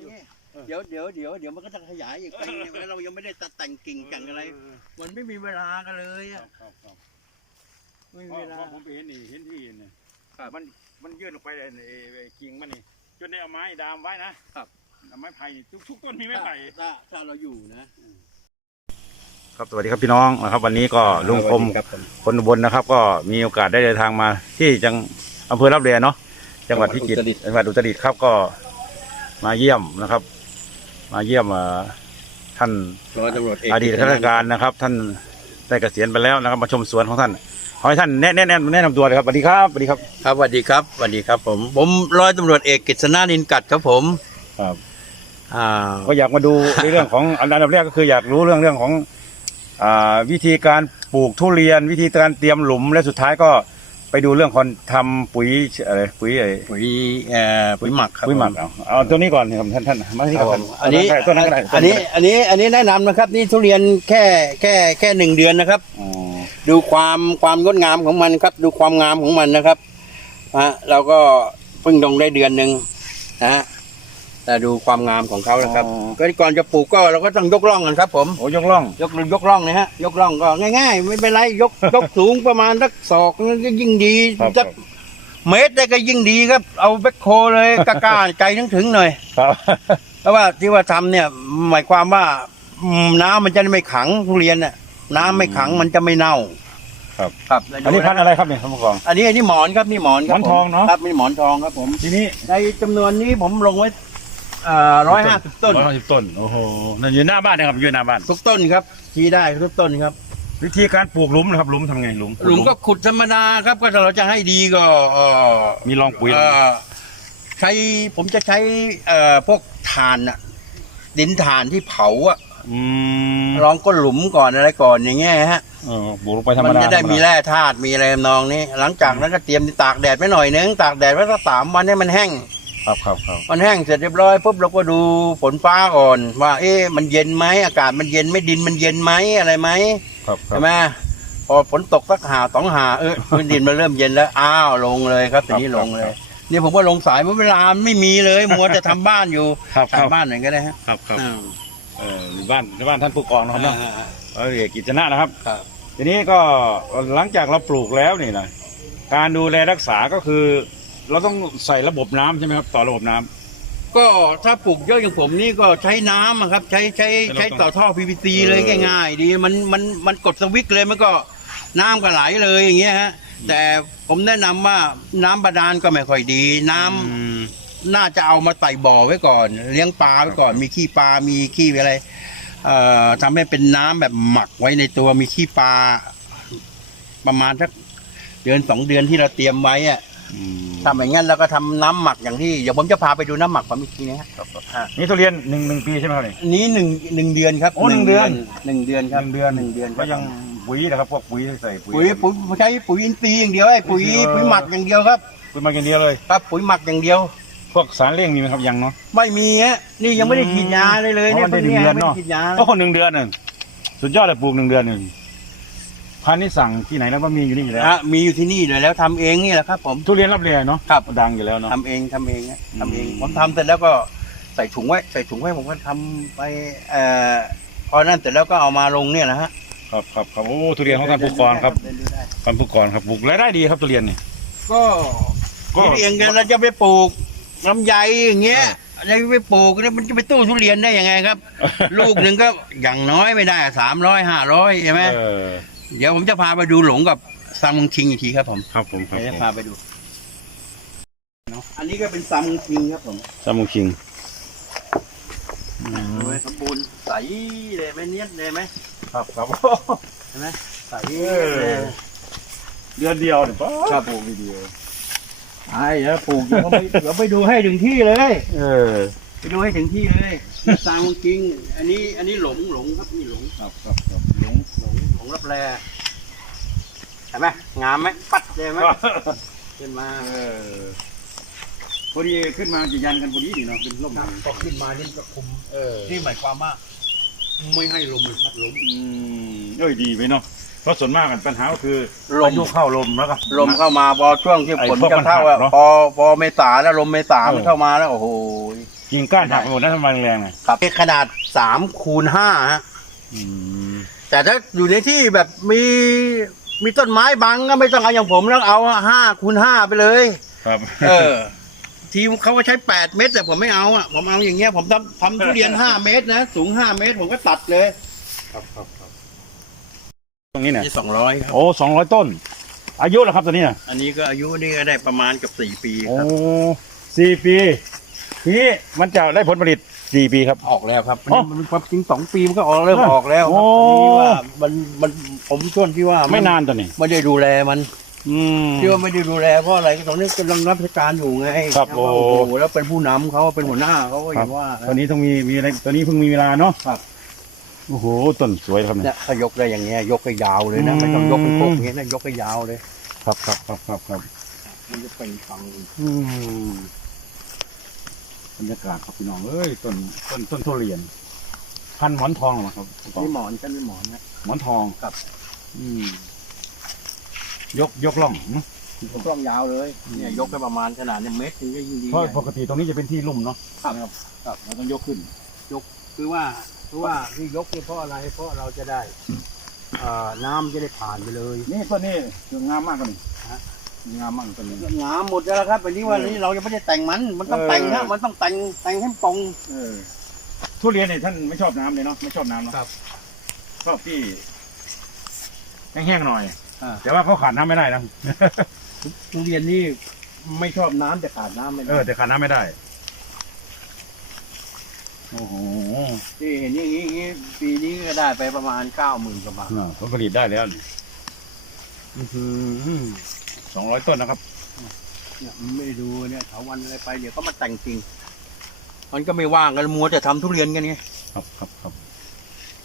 อย่างงี้เออเดี๋ยวเดี๋ยวเดี๋ยวเดี๋ยวมันก็จะขยายอีกปีนึงแล้วเรายังไม่ได้ตัดแต่งกิ่งแต่งอะไร มันไม่มีเวลากันเลยครัอะบครับครับไม่เพมีราะเวลาเพราะผมไปเห็นนี่เห็นที่เนี่ยครับมันมันยื่นลงไปไอ้ไอ้ไอ้กิ่งมันนี่จนได้เอาไม้ดามไว้นะครับเอาไม้ไผ่นี่ทุกทุกต้นมีไม้ไผ่ถ้าถ้าเราอยู่นะครับสวัสดีครับพี่น้องนะครับ วันนี้ก็ลุงคมครับผมคนอุบนนะครับ ก็มีโอกาสได้เดินทางมาที่จังอำเภอรับเรียเนาะจังหวัดพิจิตรจังหวัดอุตรดิตถ์ครับก็ มาเยี่ยมนะครับ มาเยี่ยมเอ่อท่านร้อยตำรวจเอกอดีตข้าราชการนะครับ ท่านได้เกษียณไปแล้วนะครับ มาชมสวนของท่านขอให้ท่านแนะแนะแนะแนะนำตัวเลยครับสวัสดีครับสวัสดีครับครับสวัสดีครับสวัสดีครับ ผมผมร้อยตำรวจเอกกฤษณานินกัดครับผมครับอ่าก็อยากมาดูในเรื่องของอันดับแรกก็คืออยากรู้เรื่องเรื่องของอ่าวิธีการปลูกทุเรียน วิธีการเตรียมหลุมและสุดท้ายก็ไป ดูเรื่องของทำปุ๋ยอะไรปุ๋ยไอ้ปุ๋ยเอ่อปุ๋ยหมักครับปุ๋ยหมักผมเอาเอาตัวนี้ก่อนครับท่านท่านมาที่ครับก่อนผมอันนี้ตัวนั้นก็ได้อันนี้อันนี้อันนี้แนะนำนะครับนี่ทุเรียนแค่แค่แค่หนึ่งเดือนนะครับ อ๋อดูความความงดงามของมันครับ ดูความงามของมันนะครับฮะเราก็เพิ่งลงได้เดือนหนึ่งนะฮะ แต่ดูความงามของเขานะครับก็ก่อนจะปลูกก็เราก็ต้องยกร่องกันครับ ผม โอ้ยกล่อง ยกยกร่องนะฮะยกร่องก็ง่าย ๆ ไม่เป็นไรยก ยกสูงประมาณสักศอกนั่นก็ยิ่งดีครับสักเมตรได้ก็ยิ่งดีครับ เอาแบคโคเลยกล้าๆใจถึงถึงๆหน่อย ครับ เพราะว่าที่ว่าทำเนี่ยหมายความว่าอืมน้ำมันจะไม่ขังทุเรียนน่ะน้ำไม่ขังมันจะไม่เน่าครับ ครับอันนี้พันธุ์อะไรครับเนี่ยท่านผู้กอง อันนี้อันนี้หมอนครับนี่หมอนครับหมอนทองเนอะผมครับนี่หมอนทองครับผม ทีนี้ในจำนวนนี้ผมลงไว้ ร้อยห้าสิบต้นร้อยห้าสิบต้นโอ้โหนั่นอยู่หน้าบ้านนะครับอยู่หน้าบ้านทุกต้นครับชี้ได้ทุกต้นครับ วิธีการปลูกหลุมนะครับหลุมทำไงหลุมหลุมก็ขุดธรรมดาครับ ก็ถ้าเราจะให้ดีก็เอ่อมีรองปุ๋ยเอ่อใช้ผมจะใช้เอ่อพวกถ่านอะดินถ่านที่เผาอะอืมลองก็หลุมก่อนอะไรก่อนอย่างเงี้ยฮะ เออปลูกลงไปธรรมมันดาจะได้ธรรมีดา แร่ธาตุมีอะไรทำนองนี้ หลังจากนั้นก็เตรียมตากแดดไว้หน่อยนึงตากแดดไว้สักสามวันให้มันแห้ง ครับครับครับมันแห้งเสร็จเรียบร้อยปุ๊บเราก็ดูฝนฟ้าก่อนว่า เอ๊ะมันเย็นไหมอากาศมันเย็นไหม่ดินมันเย็นไหมอะไรไหมครับครัใช่บ ไหมพอฝนตกสักหาสองหาเออพื้นดินมันเริ่มเย็นแล้วอ้าวลงเลยครับทีนี้ครับลงเลครัยบ นี่ผมว่าลงสายเมื่อเวลาไม่มีเลยมัวจะทำบ้านอยู่ครับคสารัยบบ้านไหนก็ได้ฮะครับครับอ่าเออบ้านบ้านท่านผู้กองนะครับเนาะอ่าอ่าเออเอกกิจนะนะครับ ครับ ทีนี้ก็หลังจากเราปลูกแล้วนี่นะการดูแลรักษาก็คือ เราต้องใส่ระบบน้ำใช่ไหมครับ ต่อระบบน้ำ ก็ถ้าปลูกเยอะอย่างผมนี่ก็ใช้น้ำอะครับ ใช้ใช้แล้วเราใช้ต่อท่อ PVC เลยเออง่ายๆ ดีมันมันมันกดสวิตช์เลยมันก็น้ำก็ไหลเลยอย่างเงี้ยฮะแต่ผมแนะนำว่าน้ำบาดาลก็ไม่ค่อยดีน้ำอืมน่าจะเอามาใส่บ่อไว้ก่อน เลี้ยงปลาไว้ก่อน มีขี้ปลา มีขี้อะไรเอ่อทำให้เป็นน้ำแบบหมักไว้ในตัวมีขี้ปลา ประมาณสักเดือนสองเดือนที่เราเตรียมไว้อะ อืมทำอย่างงั้นแล้วก็ทำน้ำหมักอย่างที่เดี๋ยวผมจะพาไปดูน้ำหมักผมอีกทีนะฮะนี่ทุเรียนหนึ่งหนึ่งปีใช่ไหมครับนี่อันนี้หนึ่งหนึ่งเดือนครับโอ้หนึ่งเดือน หนึ่งเดือนครับหนึ่งเดือนหนึ่งเดือนก็ยังปุ๋ยนะครับพวกปุ๋ยใส่ปุ๋ยปุ๋ยปุ๋ยใช้ปุ๋ยอินทรีย์อย่างเดียวไอ้ปุ๋ยอินทรีย์ปุ๋ยหมักอย่างเดียวครับปุ๋ยมากินเดียวเลย ครับปุ๋ยหมักอย่างเดียว พวกสารเลี่ยงมีไหมครับยังเนาะ ไม่มีฮะนี่ยังไม่ได้ฉีดยาเลยเลยอ๋อเนี่ยมันได้หนึ่งเดือนเนอะไม่ได้ฉีดยาโอ้หนึ่งเดือนหนึ่งสุดยอดเลยปลูกหนึ่งเดือนหนึ่ง พันธุ์นี่สั่งที่ไหนแล้วก็มีอยู่นี่อยู่แล้วฮะมีอยู่ที่นี่เลยแล้วทำเองนี่แหละครับ ผม ทุเรียนรับเรียเนาะครับ ดังอยู่แล้วเนาะ ทำเองทำเองฮะทำเอง อืม ผมทำเสร็จแล้วก็ใส่ถุงไว้ ใส่ถุงไว้ผมก็ทำไปเอ่อพอนั่นเสร็จแล้วก็เอามาลงเนี่ยนะฮะครับครับครับโอ้ทุเรียนของท่านผู้กรครับเดินดูได้ท่านผู้กรครับปลูกรายได้ดีครับทุเรียนนี่ก็ก็ คิดเองกันเราจะไปปลูกลำไยอย่างเงี้ยอะไรไปปลูกเนี่ยมันจะไปตู้ทุเรียนได้ยังไงครับ ลูกหนึ่งก็อย่างน้อยไม่ได้สามร้อยห้าร้อยใช่ไหม เออ เดี๋ยวผมจะพาไปดูหลงกับซัมมุงคิงอีกทีครับผมครับผมครับเดี๋ยวผจะมพาไปดูอันนี้ก็เป็นซัมมุงคิงครับผมซามูคิงดูให้สมบูรณ์ใสเลยไหมเนียดเลยไหมครับครับใช่ไหมใสเออเดือนเดียวเนี่ยป้าครับปลูกดีเดียวไอ้เดี๋ยวปลูกเดี๋ยวไปเดี๋ยวไปดูให้ถึงที่เลย เออ ไปดูให้ถึงที่เลยซัมมุงคิง อันนี้อันนี้หลงหลงครับนี่หลงครับครับครับ หลงหลงหลงรับแลเห็นไหมงามไหมปัดเลยไหมขึ้นมาเออพอดีขึ้นมาจะยันกันพอดีดีเนาะเป็นร่มพอขึ้นมานี่ก็คุมเออนี่หมายความว่าไม่ให้ลมมันพัดลมอืมเอ้ยดีไปเนาะเพราะส่วนมากกันปัญหาก็คือลมพายุเข้าลมแล้วก็ลมเข้ามาพอช่วงที่ไอ้ฝนพวกจะมันเข้าหัอะกเนอะพอพอเมษาแล้วลมเมษาเออมันเข้ามาแล้วโอ้โหกิ่งก้านหักไปหมดนะทำไมแรงๆน่ะครับขนาดสามคูณห้าฮะอืม แต่ถ้าอยู่ในที่แบบมีมีต้นไม้บังก็ไม่ต้องเอาอย่างผมแล้วเอาห้าคูณห้าไปเลย ครับเออ ทีมเขาก็ใช้แปดเมตร แต่ผมไม่เอาอะผมเอาอย่างเงี้ยผมทำทำทุเรียนห้าเมตรนะสูงห้าเมตร ผมก็ตัดเลย ครับครับครับตรงนี้เนี่ยที่สองร้อยครับ โอ้สองร้อยต้น อายุแล้วครับตัวนี้น่ะอันนี้ก็อายุนี่ก็ได้ประมาณเกับสี่ปีโอ้ครับสี่ปีทีนี้มันจะได้ผลผลิต สี่ปีครับ ออกแล้วครับอ๋อมันความจริงสองปีมันก็ออกเริ่มออกแล้วครับโอ้อันนี้ว่ามันมันผมส่วนที่ว่าไม่นานตัวนี้ ไม่ได้ดูแลมันอืม ที่ว่าไม่ได้ดูแลเพราะอะไรตอนนี้กำลังรับราชการอยู่ไงครับโอ้โอ้ โหแล้วเป็นผู้นำเขาเป็นหัวหน้าเขาก็อครัย่าบงว่าตัวนี้ต้องมีมีอะไรตัวนี้เพิ่งมีเวลาเนาะครับโอ้โหต้นสวยครับเนี่ยเนี่ยถ้ายกได้อย่างเงี้ยยกก็ยาวเลยนะอืมไม่ต้องยกเป็นพวกอย่างเงี้ยนะยกก็ยาวเลย ครับครับครับครับครับมันจะเป็นฟังอืม บรรยากาศครับพี่น้องเอ้ยต้นต้นต้นทุเรียน พันหมอนทองเหรอครับผู้กองนี่หมอนกันนี่หมอนนะหมอนทองครับ อืมยกยกล่องหึผมต้องยาวเลย เนี่ยยกได้ประมาณขนาดเนี่ยเมตรนึงก็ยิ่งดีเพราะใหญ่ปกติตรงนี้จะเป็นที่ลุ่มเนาะครับครับเราต้องยกขึ้น คือว่าคือว่าที่ยกเนี่ยเพราะอะไรเพราะเราจะได้เอ่อน้ำจะได้ผ่านไปเลย นี่ต้นนี้งามมากกว่านี่ฮะ งามมากต้นนี้งามหมดแล้วครับวันนี้ว่าเออนี้เรายังไม่ได้แต่งมัน มันต้องเออแต่งนะมันต้องแต่งแต่งให้ตรงเออ ทุเรียนเนี่ยท่านไม่ชอบน้ำเลยเนาะไม่ชอบน้ำเนาะครับ ชอบที่แห้งๆหน่อยอ่า แต่ว่าเขาขาดน้ำไม่ได้นะทุเรียนนี่ไม่ชอบน้ำแต่ขาดน้ำไม่เอได้อแต่ขาดน้ำไม่ได้โอ้โหที่เห็นอย่างนี้อย่างนี้ปีนี้ก็ได้ไปประมาณเก้าหมื่นกว่าบาท น่ะผลผลิตได้แล้ว สองร้อยต้นนะครับ เนี่ยมันไม่ดูเนี่ยเถาวันอะไรไปเดี๋ยวก็มาแต่งจริง มันก็ไม่ว่างกันมัวแต่ทำทุเรียนกันไงครับครับครับ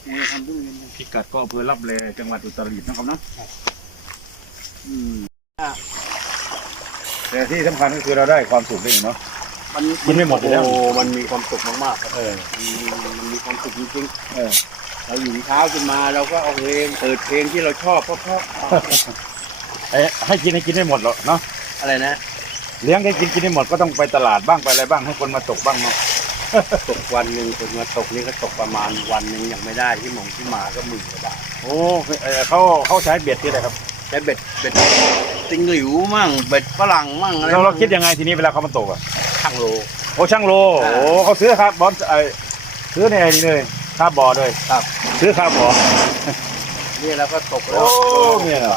มัวแต่ทำทุเรียนกันพิกัดก็อำเภอรับแลจังหวัดอุตรดิตถ์นะครับเนาะอืมแต่ที่สำคัญก็คือเราได้ความสุขด้วยเนาะ มันกินไม่หมดอยู่แล้ว โอ้มันมีความสุขมากๆครับเออมันมันมีความสุขจริงเออ ๆเราอยู่เช้าขึ้นมาเราก็เอาเพลงเปิดเพลงที่เราชอบเพราะเพราะ เอ้ยให้กินให้กินได้หมดหรอกเนาะอะไรนะเลี้ยงให้กินกินได้หมดก็ต้องไปตลาดบ้างไปอะไรบ้างให้คนมาตกบ้างเนาะตกวันหนึ่งคนมาตกนี่ก็ตกประมาณวันหนึ่งยังไม่ได้ที่หมงที่มาก็หมื่นกว่าบาทโอ้เอ่อเขาเขาใช้เบ็ดที่อะไรครับใช้เบ็ดเบ็ดติงหลิวมั่งเบ็ดฝรั่งมั่งอะไรเราเรามั่งคิดยังไงทีนี้เวลาเขามาตกอะช่างโลโอ้ช่างโลอ่าโอ้เขาซื้อครับบอสไอซื้อในไอ้นี่เลยค่าบ่อเลยครับ ซื้อค่าบ่อนี่เราก็ตกแล้โอ้วเนี่ยเหร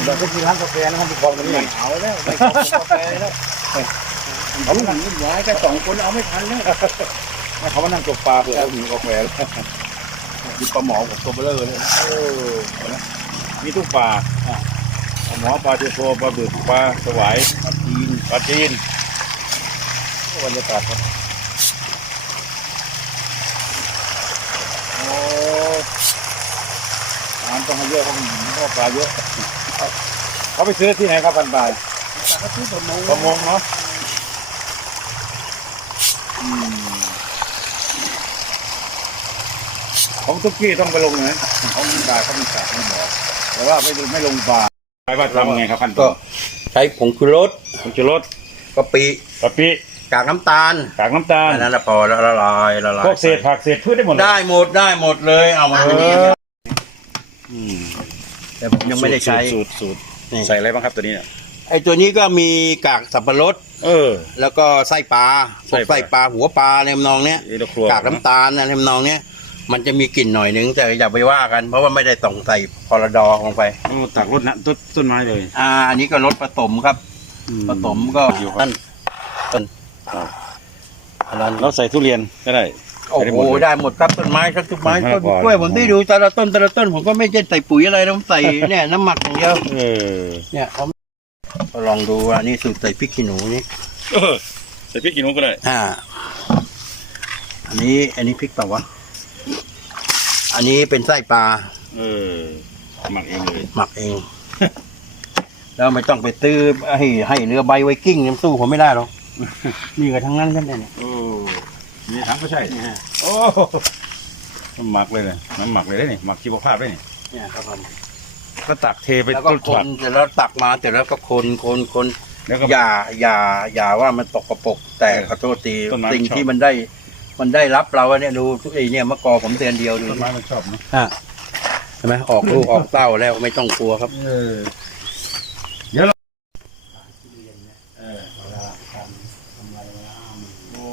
อเราก็กินร้านกาแฟนะครับพี่กองตรงนี้ไม่เอาแล้วไม่เอากาแฟแล้วเขาหนังยิ่งร้ายแค่สองคนเอาไม่ทันแล้วเขามานั่งตกปลาเผื่อหินกาแฟมีปลาหมอผมตัวเบลอเลยโอ้มีทุกปลาหมอปลาเทโพปลาบึกปลาสวายปลาจีนปลาจีนบรรยากาศครับโอ้น้ำต้องให้เยอะเพราะมันเพราะปลาเยอะ เขาไปซื้อที่ไหนครับพันบาทแต่ก็ซื้อประมงประมงเนาะอืมของตุ๊กกี้ต้องไปลงไหนของมีปลาเขามีปลาไม่บอกแต่ว่าไม่ไม่ลงปลาไปว่าทำไงครับพันก็ใช้ผงชูรสผงชูรสกะปิกะปิกากน้ำตาลกากน้ำตาลอันนั้นแหละพอแล้วละลายละลายพวกเศษผักเศษพืชได้หมดเลยได้หมดได้หมดเลยเอามาเอเป็นอย่างอนี้อืมแต่ผมยังไม่ได้ใช้สูตรสูตร นี่ใส่อะไรบ้างครับตัวนี้เนี่ยไอ้ตัวนี้ก็มีกากสับปะรด เออ แล้วก็ไส้ปลาพวกไส้ปลาไส้ปลาหัวปลาในทำนองเนี้ยนี่เราครัวกากน้ำตาลอะไรทำนองเนี้ยมันจะมีกลิ่นหน่อยนึงแต่อย่าไปว่ากัน เพราะว่าไม่ได้ต้องใส่พอรดอลงไปโอ้ตักรดนะต้นต้นไม้เลย อ่าอันนี้ก็รสผสมครับผสมก็อยู่ครับนั่นต้นครับอันนั้นเราใส่ทุเรียนก็ได้ โอ้ได้หโหมดเลยได้หมดครับต้นไม้ครับต้นไม้ต้ต้นนไม้กล้วยก่อนผมได้ดูแต่ละต้นแต่ละต้นผมก็ไม่ใช่ใส่ปุ๋ยอะไรนะผมใส่เนี่ยน้ำหมักอย่างเดียวเออเนี่ยผมก็ลองดูอันนี้สูตรใส่พริกขี้หนูนี่เออใส่พริกกี่นุ้ก็ได้อ่าอันนี้อันนี้พริกเปล่าวะอันนี้เป็นไส้ปลาเออหมักเองเลยหมักเองแล้วไม่ต้องไปซื้อให้ให้เรือใบไวกิ้งยังสู้ผมไม่ได้หรอกนี่ก็ทั้งนั้นกันเนี่ยโอ้ มีถังก็ใช่เนี่ยโอ้น้ำหมักเลยเนี่ยน้ำหมักเลยได้นี่หมักชีวภาพได้นี่เนี่ยครับผมก็ตักเทไปแล้วก็ต้นคช็อตนเสร็จแล้วตักมาเสร็จแล้วก็คนคนคนแล้วก็ อย่าอย่าอย่าว่ามันตกกระปรกแต่ขอโทษทีต้นไม้สิ่งมันชอบ ที่มันได้ มันได้รับเราอะเนี่ยดูทุกไอเนี่ยมะกอผมเตือนเดียวดูต้นไม้มันชอบเนอะฮะใช่ไหมออกลูกออกเต้าแล้วไม่ต้องกลัวครับ เออเดี๋ยวเราเออโอ้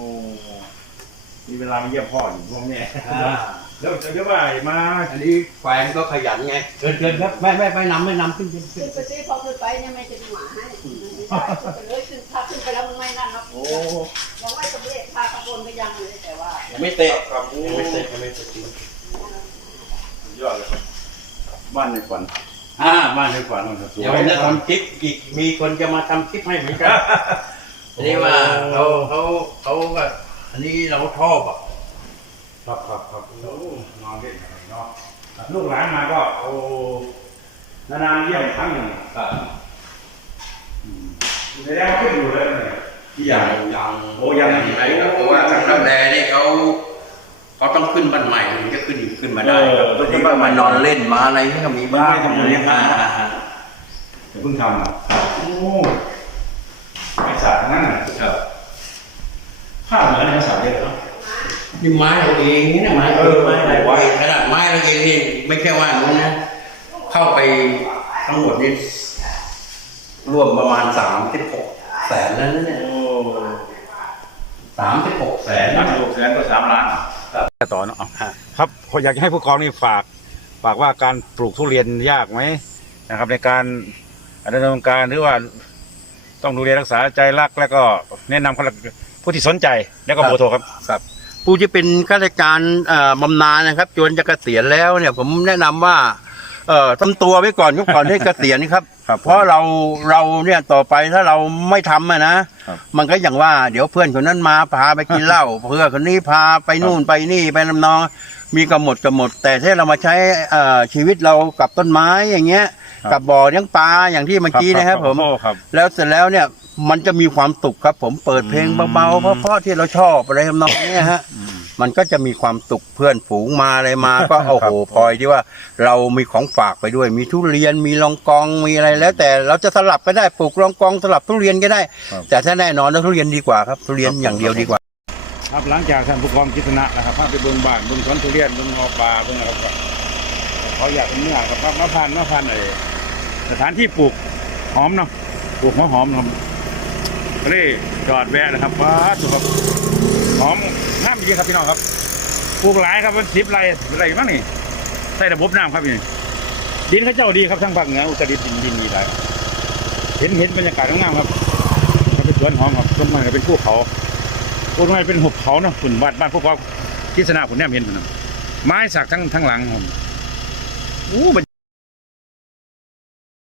มี เวลามาเยี่ยมพ่ออยู่พวกเนี้ยแล้วจะเรียกว่ามาอันนี้แฟนก็ขยันไงเกินเกินครับไม่ไม่ไม่นำไม่นำขึ้นขึ้นขึ้ขึ้นนไปซิพอขึ้นไปเนี่ยไม่จะมีหมาให้ไม่ได้ขึ้นไปเลยขึ้นถ้าขึ้นไปแล้วมันไม่นั่นหรอกโอ้ยังไม่สำเร็จพาขบวนก็ยังเลยแต่ว่ายังไม่เตะครับโอ้ยังไม่เตะยังไม่เตะยอดเลยครับบ้านในฝันอ่าบ้านในในฝัฝันนมันสวยเดี๋ยวผมจะทำคลิปอีกมีคนจะมาทำคลิปให้เหมือนกันอันนี้ว่าเขาเขาเขาก็ อันนี้เราชอบอะครับครับครับโอ้นอนเล่นอะไรเนาะลูกหลานมาก็โอ้นานๆเยี่ยมครั้งหนึ่งแสดงว่าขึ้นอยู่เลยเนี่ยที่อย่างยังโอ้ยังไรครับเพราะว่าทางรับแลนี่เขาเขาต้องขึ้นบ้านใหม่ถึงจะขึ้นขึ้นมาได้ครับบางทีก็มานอนเล่นมาอะไรนี่ก็มีบ้างอย่าเพิ่งทำนะโอ้ไม่สาดนั่นน่ะครับ ผ้าเหมือนภาษาเยอะเนาะนี่ไม้เราเองนี่นะไม้เออไม้เราไว้เองขนาดไม้เราเองนี่ไม่แค่ว่านู้นนะ เข้าไปทั้งหมดนี่รวมประมาณสามสิบหกแสนแล้วนะเนี่ยโอ้สามสิบหกแสแสนนนะนะหกแสนก็สามล้านครับต่อเนาะเอาฮะครับอยากจะให้ผู้กองนี่ฝากฝากว่าการปลูกทุเรียนยากไหมนะครับ ในการดำเนินการหรือว่าต้องดูแลรักษาใจรักแล้วก็แนะนำคน ผู้ที่สนใจแล้วก็เบอร์โทรครับครับ ผู้ที่เป็นข้าราชการเอ่อบำนาญนะครับ จนจะเกษียณแล้วเนี่ย ผมแนะนำว่า เอ่อทำตัวไว้ก่อนก่อนที่เกษียณครับครับ เพราะเราเราเนี่ยต่อไปถ้าเราไม่ทำอะนะครับมันก็อย่างว่าเดี๋ยวเพื่อนคนนั้นมาพาไปกินเหล้าเพื่อนคนนี้พาไปนู่นไปนี่ไปลำนอง มีกำหนดกำหนด แต่ถ้าเรามาใช้เอ่อชีวิตเรากับต้นไม้อย่างเงี้ยครับกับบ่อเลี้ยงปลาอย่างที่เมื่อกี้นะครับผมโอ้ครับแล้วเสร็จแล้วเนี่ย มันจะมีความสุขครับ ผมเปิดเพลงเบาๆเพราะๆที่เราชอบอะไรทำนองเนี้ยฮะ มันก็จะมีความสุขเพื่อนฝูงมาอะไรมาก็โอ้โหพลอยที่ว่าเรามีของฝากไปด้วย มีทุเรียนมีลองกองมีอะไรแล้ว แต่เราจะสลับก็ได้ปลูกลองกองสลับทุเรียนก็ได้ครับแต่ถ้าแน่นอนแล้วทุเรียนดีกว่าครับ ทุเรียนอย่างเดียวดีกว่า ครับหลังจากท่านผู้กองกิษณะนะครับพาไปเบิ่งบ้านเบิ่งสวนทุเรียนเบิ่งงอปลาเบิ่งอะไรครับเขาอยากเป็นเนื้อครับมาพันมาพันไอ้สถานที่ปลูกหอมเนาะปลูกหัวหอมครับ ก็เลยจอดแวะนะครับว้าสุครับหอมน้ำดีครับพี่น้องครับปลูกหลายครับเป็นสิบไรไรบ้างนี่ใส่ระบบน้ำครับนี่ดินเขาเจ้าดีครับทั้งภาคเหนืออุตรดิตถ์ดินดินดีหลายเห็นเห็นบรรยากาศงามครับก็เป็นสวนหอมครับต้นไม้เป็นภูเขาต้นไม้เป็นหุบเขาเนาะฝุ่นบ้านบ้านพวกเราทิศนาผุนแนมเห็นผุนไม้สักทั้งทั้งหลังครับอู้